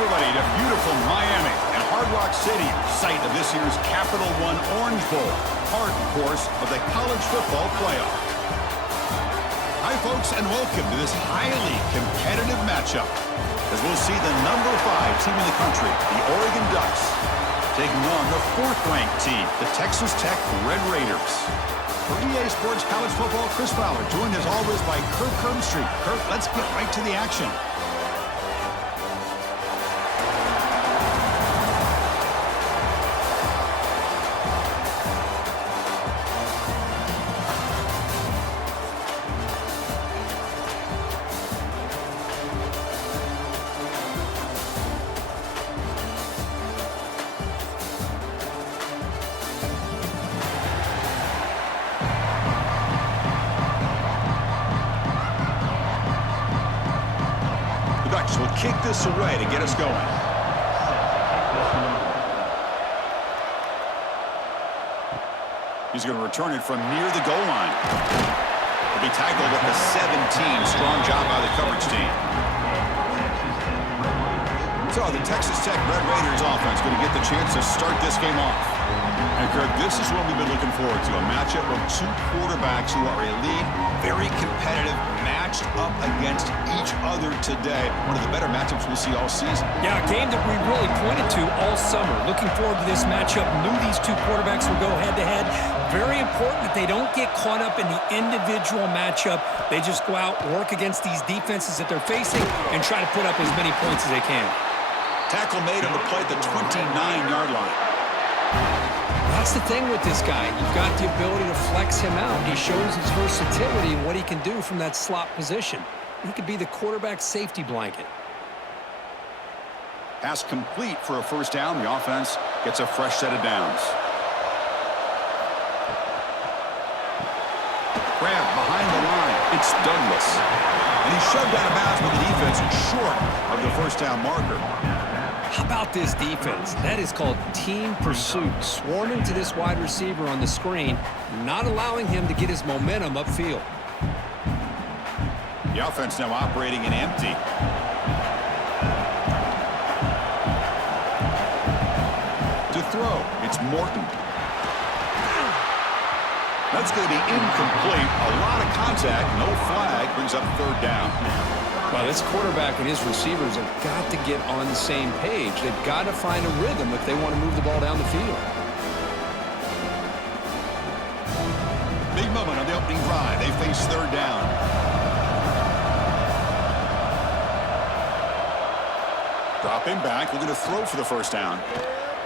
everybody to beautiful Miami and Hard Rock Stadium, site of this year's Capital One Orange Bowl, part, of course, of the college football playoff. Hi, folks, and welcome to this highly competitive matchup, as we'll see the number 5 team in the country, the Oregon Ducks, taking on the 4th-ranked team, the Texas Tech Red Raiders. For EA Sports College Football, Chris Fowler, joined as always by Kirk Herbstreit. Kirk, let's get right to the action. Will kick this away to get us going. He's going to return it from near the goal line. He'll be tackled with a 17. Strong job by the coverage team. So the Texas Tech Red Raiders offense going to get the chance to start this game off. And Kirk, this is what we've been looking forward to, a matchup of 2 quarterbacks who are elite, very competitive, matched up against each other today. One of the better matchups we'll see all season. Yeah, a game that we really pointed to all summer. Looking forward to this matchup. Knew these 2 quarterbacks would go head-to-head. Very important that they don't get caught up in the individual matchup. They just go out, work against these defenses that they're facing, and try to put up as many points as they can. Tackle made on the play at the 29-yard line. That's the thing with this guy. You've got the ability to flex him out. He shows his versatility and what he can do from that slot position. He could be the quarterback safety blanket. Pass complete for a first down. The offense gets a fresh set of downs. Grab behind the line. It's Douglas. And he's shoved out of bounds with the defense short of the first down marker. How about this defense? That is called team pursuit. Swarming to this wide receiver on the screen, not allowing him to get his momentum upfield. The offense now operating in empty. To throw, it's Morton. That's going to be incomplete. A lot of contact, no flag, brings up 3rd down. Well, this quarterback and his receivers have got to get on the same page. They've got to find a rhythm if they want to move the ball down the field. Big moment on the opening drive. They face 3rd down. Dropping back. We're going to throw for the first down.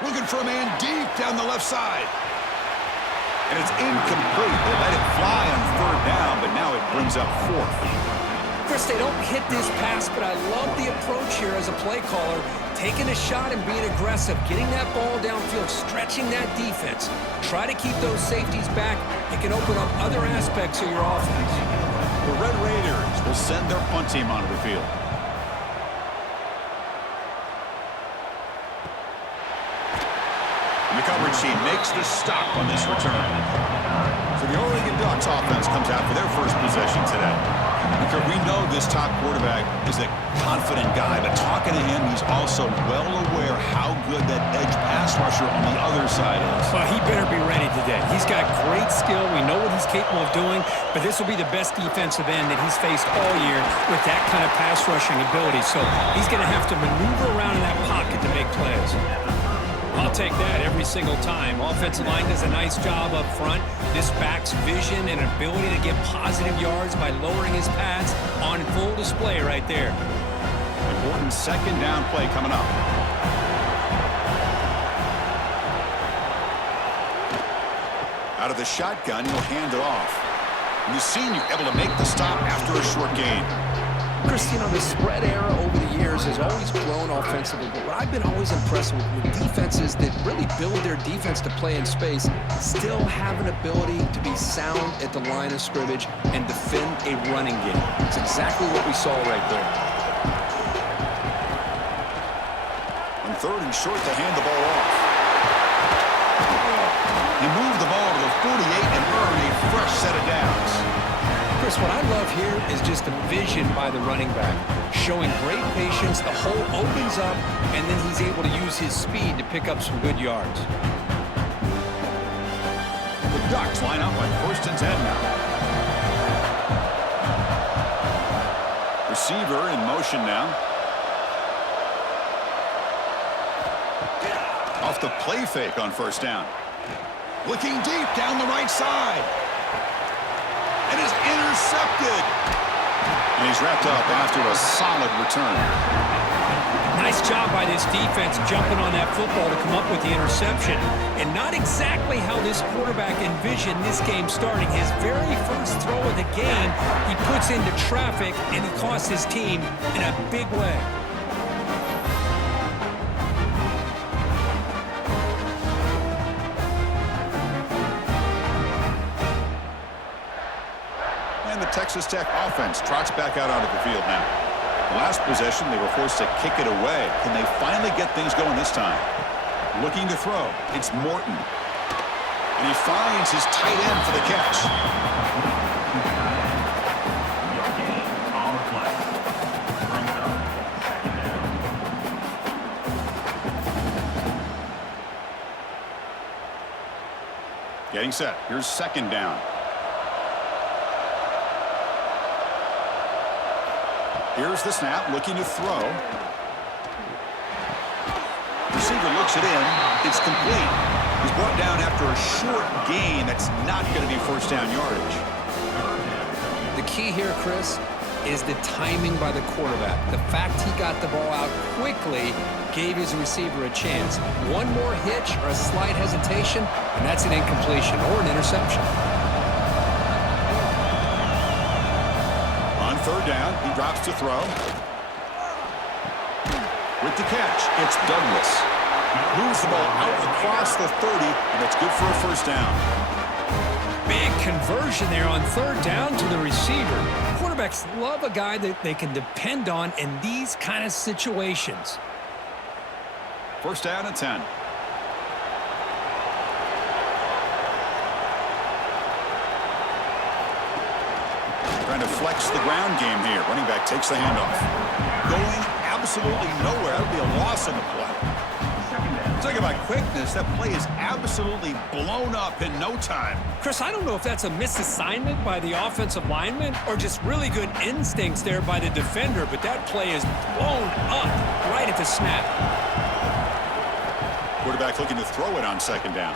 Looking for a man deep down the left side. And it's incomplete. They let it fly on 3rd down, but now it brings up 4th. Chris, they don't hit this pass, but I love the approach here as a play caller. Taking a shot and being aggressive, getting that ball downfield, stretching that defense. Try to keep those safeties back. It can open up other aspects of your offense. The Red Raiders will send their punt team onto the field. And the coverage team makes the stop on this return. So the Oregon Ducks offense comes out for their first possession today. Because we know this top quarterback is a confident guy, but talking to him, he's also well aware how good that edge pass rusher on the other side is. Well, he better be ready today. He's got great skill. We know what he's capable of doing, but this will be the best defensive end that he's faced all year with that kind of pass rushing ability. So he's going to have to maneuver around in that pocket to make plays. I'll take that every single time. Offensive line does a nice job up front. This back's vision and ability to get positive yards by lowering his pads on full display right there. Important 2nd down play coming up. Out of the shotgun, he'll hand it off. And the senior able to make the stop after a short gain. Chris, you know, the spread era over the years has always grown offensively, but what I've been always impressed with defenses that really build their defense to play in space still have an ability to be sound at the line of scrimmage and defend a running game. It's exactly what we saw right there. On 3rd and short to hand the ball off. He moved the ball to the 48 and earned a fresh set of downs. Chris, what I love here is just the vision by the running back. showing great patience. The hole opens up, and then he's able to use his speed to pick up some good yards. The Ducks line up on 1st and 10 now. Receiver in motion now. Off the play fake on 1st down. Looking deep down the right side. And is intercepted. And he's wrapped up after a solid return. Nice job by this defense jumping on that football to come up with the interception. And not exactly how this quarterback envisioned this game starting. His very first throw of the game, he puts into traffic, and he costs his team in a big way. And the Texas Tech offense trots back out onto the field now. Last possession, they were forced to kick it away. Can they finally get things going this time? Looking to throw. It's Morton. And he finds his tight end for the catch. Getting set. Here's 2nd down. Here's the snap, looking to throw. Receiver looks it in. It's complete. He's brought down after a short gain. That's not going to be 1st down yardage. The key here, Chris, is the timing by the quarterback. The fact he got the ball out quickly gave his receiver a chance. One more hitch or a slight hesitation, and that's an incompletion or an interception. 3rd down, he drops to throw. With the catch, it's Douglas. Moves the ball out across the 30, and that's good for a 1st down. Big conversion there on 3rd down to the receiver. Quarterbacks love a guy that they can depend on in these kind of situations. 1st down and 10. Trying to flex the ground game here. Running back takes the handoff. Going absolutely nowhere. That would be a loss on the play. Talking about quickness, that play is absolutely blown up in no time. Chris, I don't know if that's a misassignment by the offensive lineman or just really good instincts there by the defender, but that play is blown up right at the snap. Quarterback looking to throw it on 2nd down.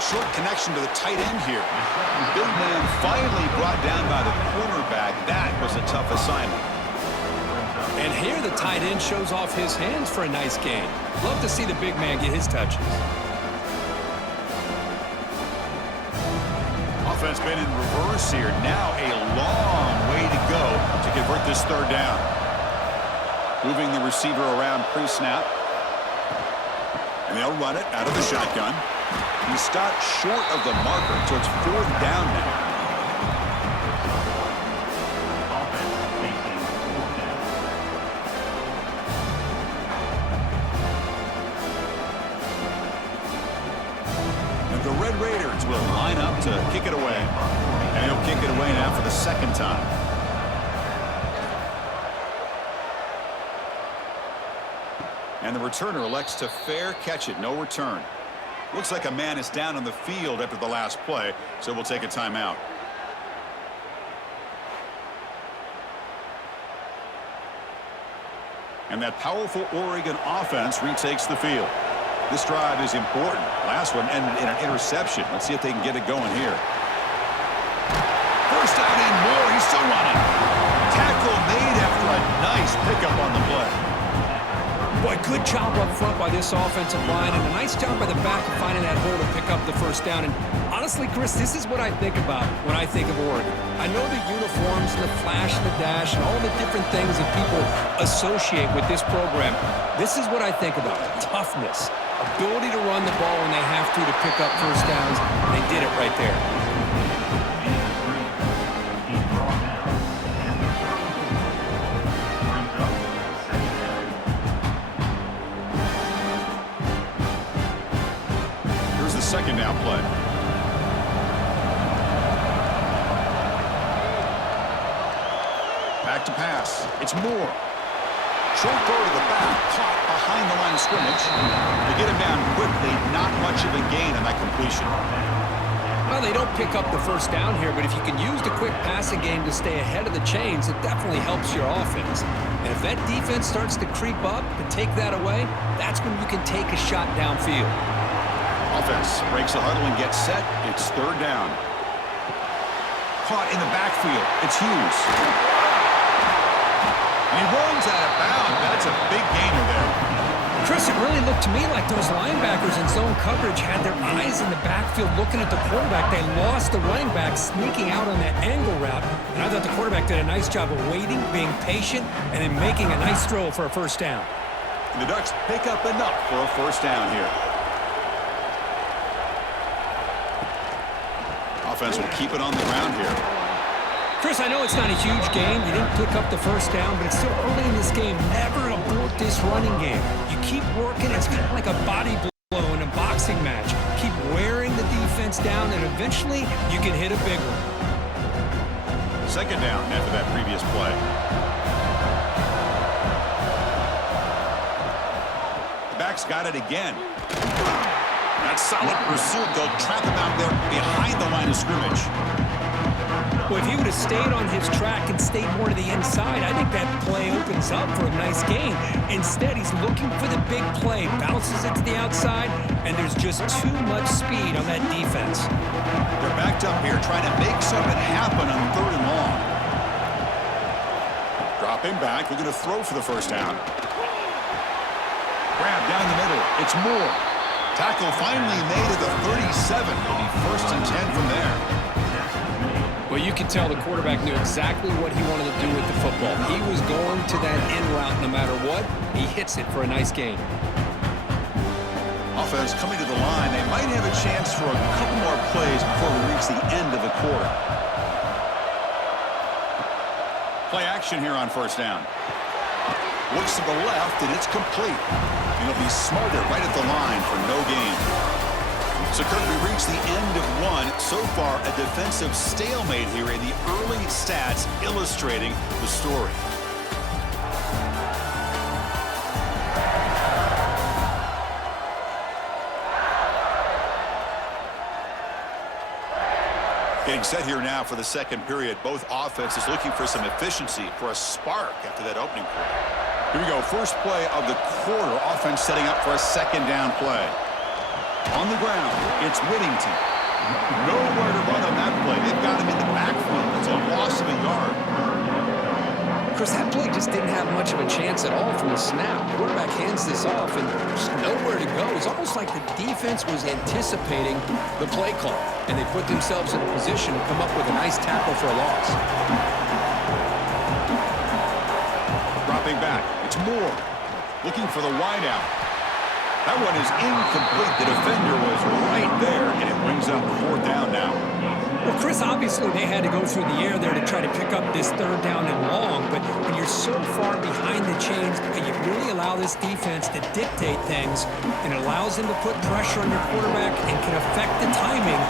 Short connection to the tight end here. Big man finally brought down by the cornerback. That was a tough assignment. And here the tight end shows off his hands for a nice gain. Love to see the big man get his touches. Offense been in reverse here. Now a long way to go to convert this 3rd down. Moving the receiver around pre-snap. And they'll run it out of the shotgun. He stopped short of the marker, so it's 4th down now. And the Red Raiders will line up to kick it away. And he'll kick it away now for the 2nd time. And the returner elects to fair catch it. No return. Looks like a man is down on the field after the last play, so we'll take a timeout. And that powerful Oregon offense retakes the field. This drive is important. Last one ended in an interception. Let's see if they can get it going here. 1st down and more. He's still running. Tackle made after a nice pickup on the play. Boy, good job up front by this offensive line, and a nice job by the back of finding that hole to pick up the 1st down. And honestly, Chris, this is what I think about when I think of Oregon. I know the uniforms and the flash and the dash and all the different things that people associate with this program. This is what I think about. Toughness, ability to run the ball when they have to pick up 1st downs, and they did it right there. Second down play. Back to pass. pass. It's Moore. Short throw to the back, caught behind the line of scrimmage. They get him down quickly, not much of a gain on that completion. Well, they don't pick up the first down here, but if you can use the quick passing game to stay ahead of the chains, it definitely helps your offense. And if that defense starts to creep up and take that away, that's when you can take a shot downfield. Offense breaks the huddle and gets set. It's third down. Caught in the backfield. It's Hughes. And he runs out of bounds. That's a big gainer there. Chris, it really looked to me like those linebackers in zone coverage had their eyes in the backfield looking at the quarterback. They lost the running back sneaking out on that angle route. And I thought the quarterback did a nice job of waiting, being patient, and then making a nice throw for a first down. And the Ducks pick up enough for a first down here. Offense will keep it on the ground here. Chris, I know it's not a huge game. You didn't pick up the first down, but it's still early in this game. Never abort this running game. You keep working. It's kind of like a body blow in a boxing match. Keep wearing the defense down, and eventually you can hit a big one. Second down after that previous play. Back's got it again. That's solid pursuit. They'll trap him out there behind the line of scrimmage. Well, if he would have stayed on his track and stayed more to the inside, I think that play opens up for a nice gain. Instead, he's looking for the big play, bounces it to the outside, and there's just too much speed on that defense. They're backed up here trying to make something happen on third and long. Dropping back, looking to throw for the first down. Grab down the middle. It's Moore. Tackle finally made at the 37. It'll be first and 10 from there. Well, you can tell the quarterback knew exactly what he wanted to do with the football. He was going to that in route no matter what. He hits it for a nice gain. Offense coming to the line. They might have a chance for a couple more plays before we reach the end of the quarter. Play action here on first down. Looks to the left, and it's complete. And he'll be smarter right at the line for no gain. So, Kirk, we reached the end of one. So far, a defensive stalemate here in the early stats illustrating the story. Getting set here now for the second period. Both offenses looking for some efficiency, for a spark after that opening quarter. Here we go. First play of the quarter. Offense setting up for a second down play. On the ground, it's Whittington. Nowhere to run on that play. They've got him in the backfield. It's a loss of a yard. Chris, that play just didn't have much of a chance at all from the snap. Quarterback hands this off, and there's nowhere to go. It's almost like the defense was anticipating the play call, and they put themselves in a position to come up with a nice tackle for a loss. Dropping back, it's Moore. Looking for the wideout. That one is incomplete. The defender was right there, and it brings up fourth down now. Well, Chris, obviously they had to go through the air there to try to pick up this third down and long, but when you're so far behind the chains, you really allow this defense to dictate things, and it allows them to put pressure on your quarterback and can affect the timing